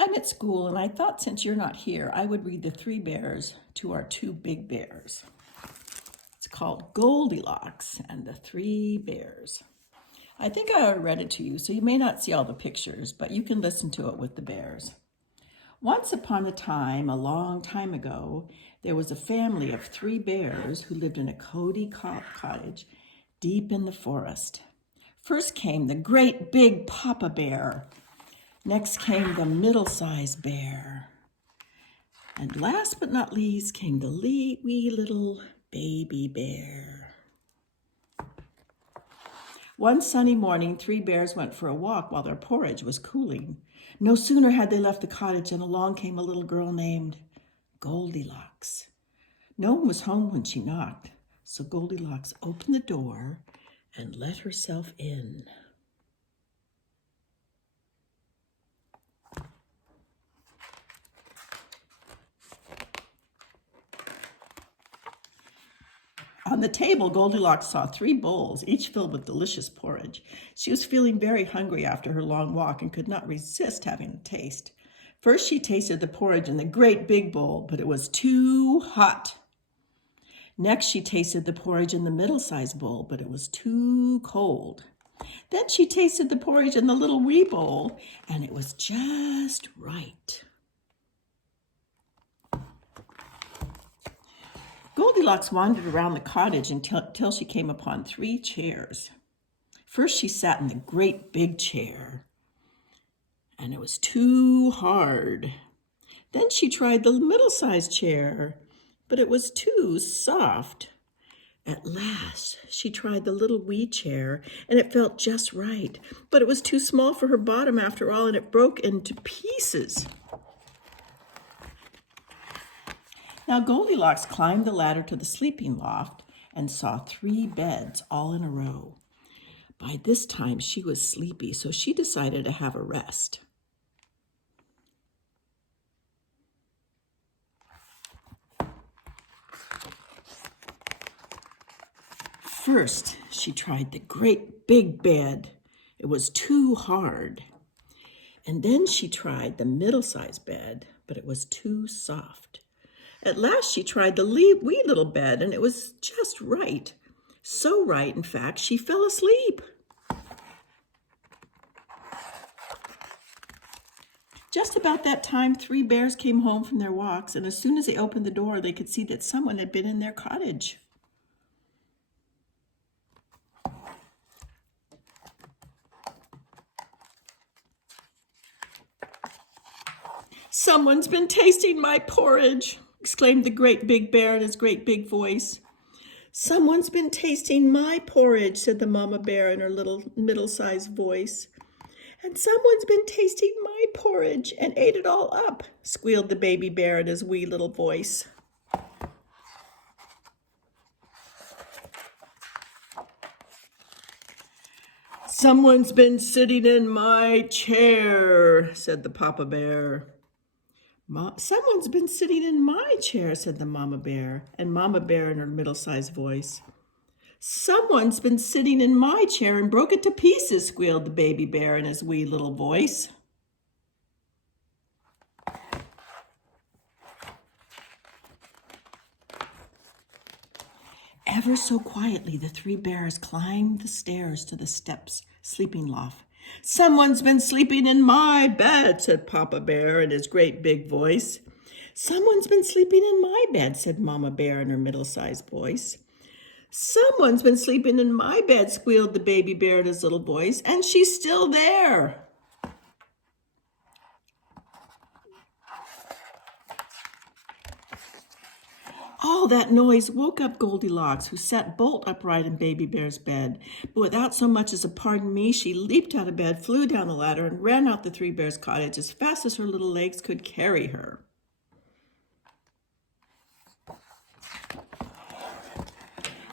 I'm at school, and I thought since you're not here, I would read The Three Bears to our two big bears. It's called Goldilocks and the Three Bears. I think I already read it to you, so you may not see all the pictures, but you can listen to it with the bears. Once upon a time, a long time ago, there was a family of three bears who lived in a cozy cottage deep in the forest. First came the great big Papa Bear. Next came the middle-sized bear. And last but not least came the wee little baby bear. One sunny morning, three bears went for a walk while their porridge was cooling. No sooner had they left the cottage than along came a little girl named Goldilocks. No one was home when she knocked, so Goldilocks opened the door and let herself in. On the table, Goldilocks saw three bowls, each filled with delicious porridge. She was feeling very hungry after her long walk and could not resist having a taste. First, she tasted the porridge in the great big bowl, but it was too hot. Next, she tasted the porridge in the middle-sized bowl, but it was too cold. Then she tasted the porridge in the little wee bowl, and it was just right. Goldilocks wandered around the cottage until she came upon three chairs. First, she sat in the great big chair, and it was too hard. Then she tried the middle-sized chair, but it was too soft. At last, she tried the little wee chair, and it felt just right, but it was too small for her bottom after all, and it broke into pieces. Now Goldilocks climbed the ladder to the sleeping loft and saw three beds all in a row. By this time, she was sleepy, so she decided to have a rest. First, she tried the great big bed. It was too hard. And then she tried the middle-sized bed, but it was too soft. At last, she tried the wee little bed, and it was just right. So right, in fact, she fell asleep. Just about that time, three bears came home from their walks, and as soon as they opened the door, they could see that someone had been in their cottage. "Someone's been tasting my porridge," exclaimed the great big bear in his great big voice. "Someone's been tasting my porridge," said the mama bear in her little middle-sized voice. "And someone's been tasting my porridge and ate it all up," squealed the baby bear in his wee little voice. "Someone's been sitting in my chair," said the papa bear. "Someone's been sitting in my chair," said the mama bear, and mama bear in her middle-sized voice. "Someone's been sitting in my chair and broke it to pieces," squealed the baby bear in his wee little voice. Ever so quietly, the three bears climbed the stairs to the steps sleeping loft. "Someone's been sleeping in my bed," said Papa Bear in his great big voice. "Someone's been sleeping in my bed," said Mama Bear in her middle-sized voice. "Someone's been sleeping in my bed," squealed the baby bear in his little voice, "and she's still there." All that noise woke up Goldilocks, who sat bolt upright in Baby Bear's bed. But without so much as a "pardon me," she leaped out of bed, flew down the ladder, and ran out the three bears' cottage as fast as her little legs could carry her.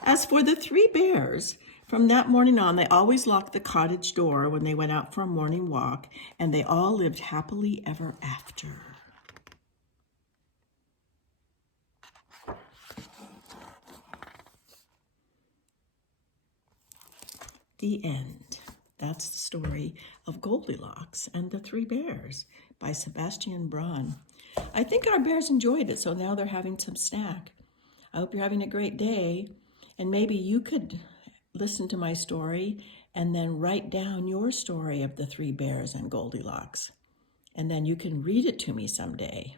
As for the three bears, from that morning on, they always locked the cottage door when they went out for a morning walk, and they all lived happily ever after. The end. That's the story of Goldilocks and the Three Bears by Sebastian Braun. I think our bears enjoyed it, so now they're having some snack. I hope you're having a great day, and maybe you could listen to my story and then write down your story of the Three Bears and Goldilocks, and then you can read it to me someday.